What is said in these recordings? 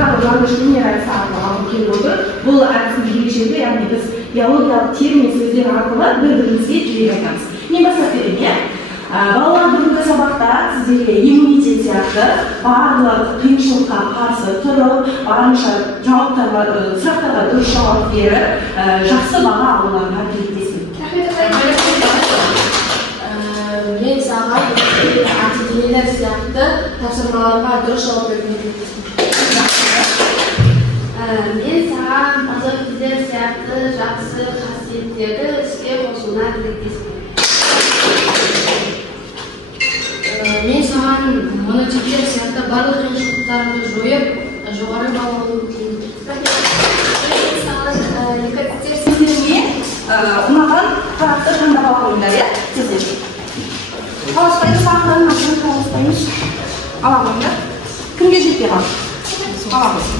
жаныш минерал сағына алып келіп отыр. Бұл әдістің ерекшелігі, яғни біз биологиялық термин сөздер арқылы бір-бірімізге жібере айтамыз. Мен бастап беремін, иә? Балалар бүгінгі сабақта сіздерге иммунитет сияқты барлық қиыншылыққа қарсы тұрып, барынша сұрақтарға дұрыс жауап беріп, жақсы баға алуларына тілектеспін. Мен саған антиденелер сияқты тапсырмаларға дұрыс жауап беруге тілектеспін. Мен саған позитивтер сияқты жақсы қасиеттерді іске қосуына тілектеспін. Мен саған монотиптер сияқты барлық қиыншылықтарды жойып, жоғары балл алуын тілеймін. Мен саған лейкоциттер сіздерге ұнаған құрақты таңдап ала қойыңдар, иә? Сіздер. Қалыспайды, сағындарын ашын қалыспайыншы. Ала қойыңдар. Кімге жетпей қалды? Ала қойсын.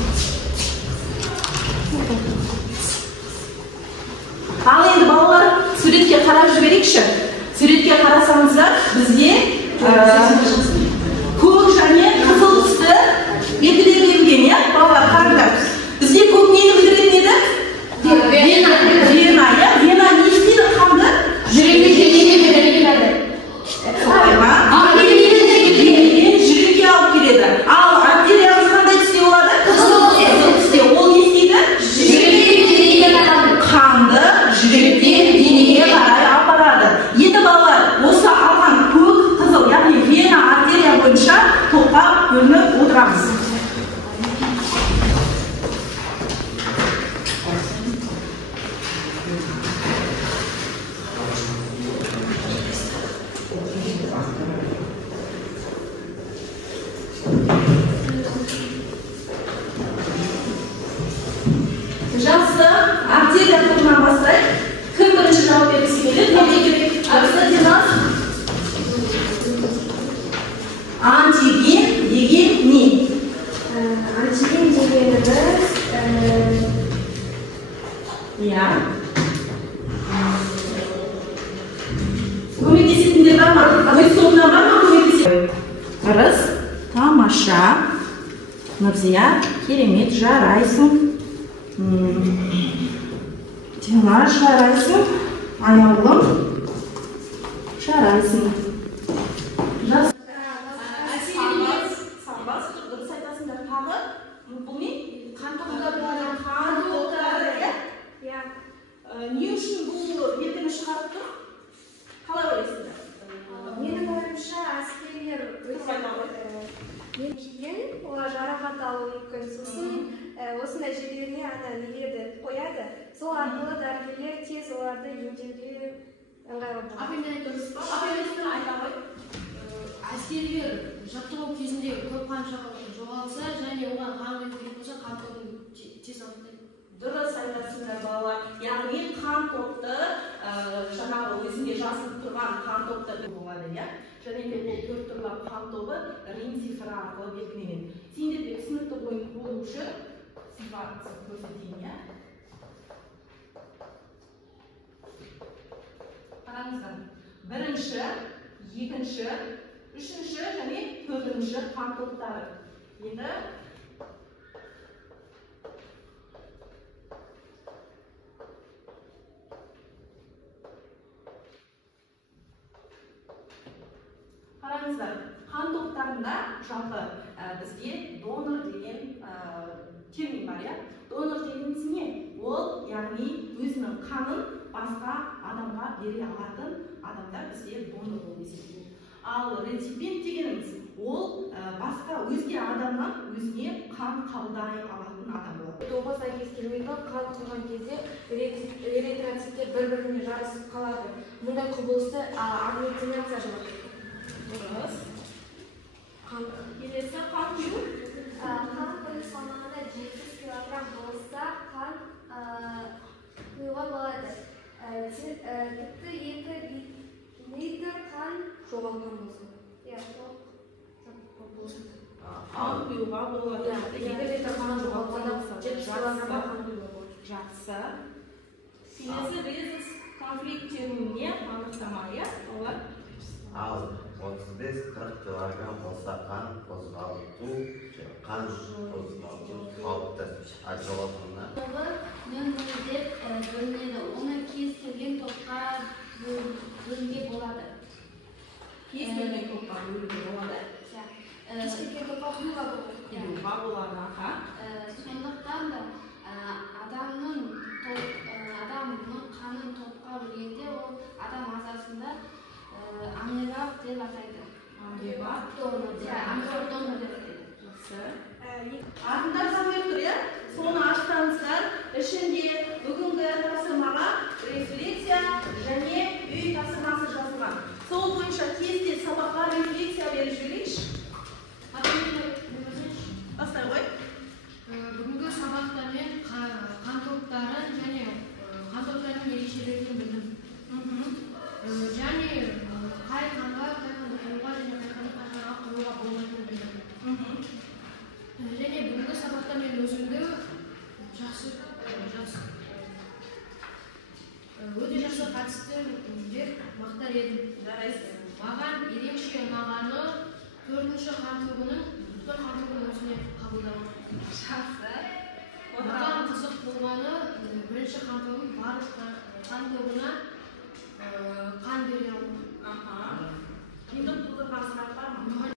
Ал енді балалар суретке қарап жіберейікші. Суретке қарасаңыздар, бізде көк және қызыл түсті белгілер берілген, иә? Балалар қараңдар. Бізде көк нені білдіретін еді? Вена, иә? Вена не істейді қанды? Жүрекке береді. Солай ма? Жүрекке алып келеді. Ал артериямыз қандай түсте болады? Қызыл түсте. Ол не істейді? Қанды жүректен денеге қарай апарады. Енді балалар, осы алған көк, қызыл, яғни вена, артерия бойынша топқа бөлініп отырамыз. Жақсы, артерия тобынан бастайық. Кім бірінші жауап бергісі келеді? Арсенал. Антиген деген не? Антиген дегеніміз Иә. Көмектесетіндер бар ма? Өз тобынан бар ма көмектесетін? Дұрыс, тамаша. Навзия, керемет, жарайсың. Динар, жарайсың. Айналым, жарайсың. Самбас, дұрыс айтасыңдар. Тағы, бұл не? Қан тоқтары, иә? Не үшін бұл белгіні шығарып тұр? Қалай ойлайсыңдар? менің ойымша әскерлер олар жарақат алуы мүмкін. Сосын осындай жерлеріне нелерді қояды. Сол арқылы дәрігерлер тез оларды емдеуге ыңғайлы болады. Апаймен айтамыз ба? Апаймен айта ғой. Әскерлер жаттығу кезінде көп қан жоғалса және оған қан кеткен болса, қан тобын тез анықтайды. Дұрыс айтасыңдар балалар. Яғни қан топты жаңағы өзінде жазылып тұрған қан топты болады, иә? Және де бұл төрт түрлі қан тобы рим цифры арқылы белгіленеді. Сендерге түсінікті болу үшін сызба көрсетейін, иә? Қараңыздар. Бірінші, екінші, үшінші және төртінші қан топтары. Енді қараңыздар, қан топтарында жалпы бізде донор деген термин бар, иә? Донор дегеніміз не? Ол, яғни өзінің қанын басқа адамға бере алатын адамдар бізде донор болып есептеледі. Ал реципиент дегеніміз ол басқа өзге адамнан өзіне қан қабылдай алатын адам болады. Тобға сәйкес келмейді, қан құйған кезде эритроциттер бір-біріне жарысып қалады. Мұндай құбылысты аглютинация болады. Дұрыс. Келесі қан құю. Қан құю салмағында 700 килограмм болса, қан құюға болады. Тіпті 2 литр қан жоғалған болса. Қан құюға болады. 2 литр қан жоғалғанда 700 килограмм қан құюға болады. Жақсы. Келесі резус конфликтеріне анықтама, иә? Олар? Ал 35-40 килограмм болса қан қозғалып Bu kan kalıpta ajralатынына нөл деп бөлінеді. Оны кез келген топқа бөлуге болады. Кез келген топқа бөлуге болады. Кез келген топқа құюға болады. Құюға болады, аха. Сондықтан да адамның қанын топқа бөлгенде ол адам ағзасында амебак деп атайды. Амебак донор деп атайды. Артында жазылып тұр, иә? Соны ашсаңыздар, ішінде бүгінгі тапсырмаға рефлексия және үй тапсырмасы жазылған. Сол бойынша тез сабаққа рефлексия беріп жіберейікші. Бастай ғой. Бүгінгі сабақта мен қан топтарын және қан топтарының ерекшелігін білдім. Және қай қанға құюға және қай қанға құюға болмайтынын білдім. Және бүгінгі сабақта мен өзімді өте жақсы қатыстым деп мақтар едім. Маған ерекше ұнағаны 4-ші қан тобының өзіне қабылдау. Маған қызық болғаны 1-ші қан тобының барлық қан тобына қан бере алу. Қиындық тудырған сұрақ бар ма?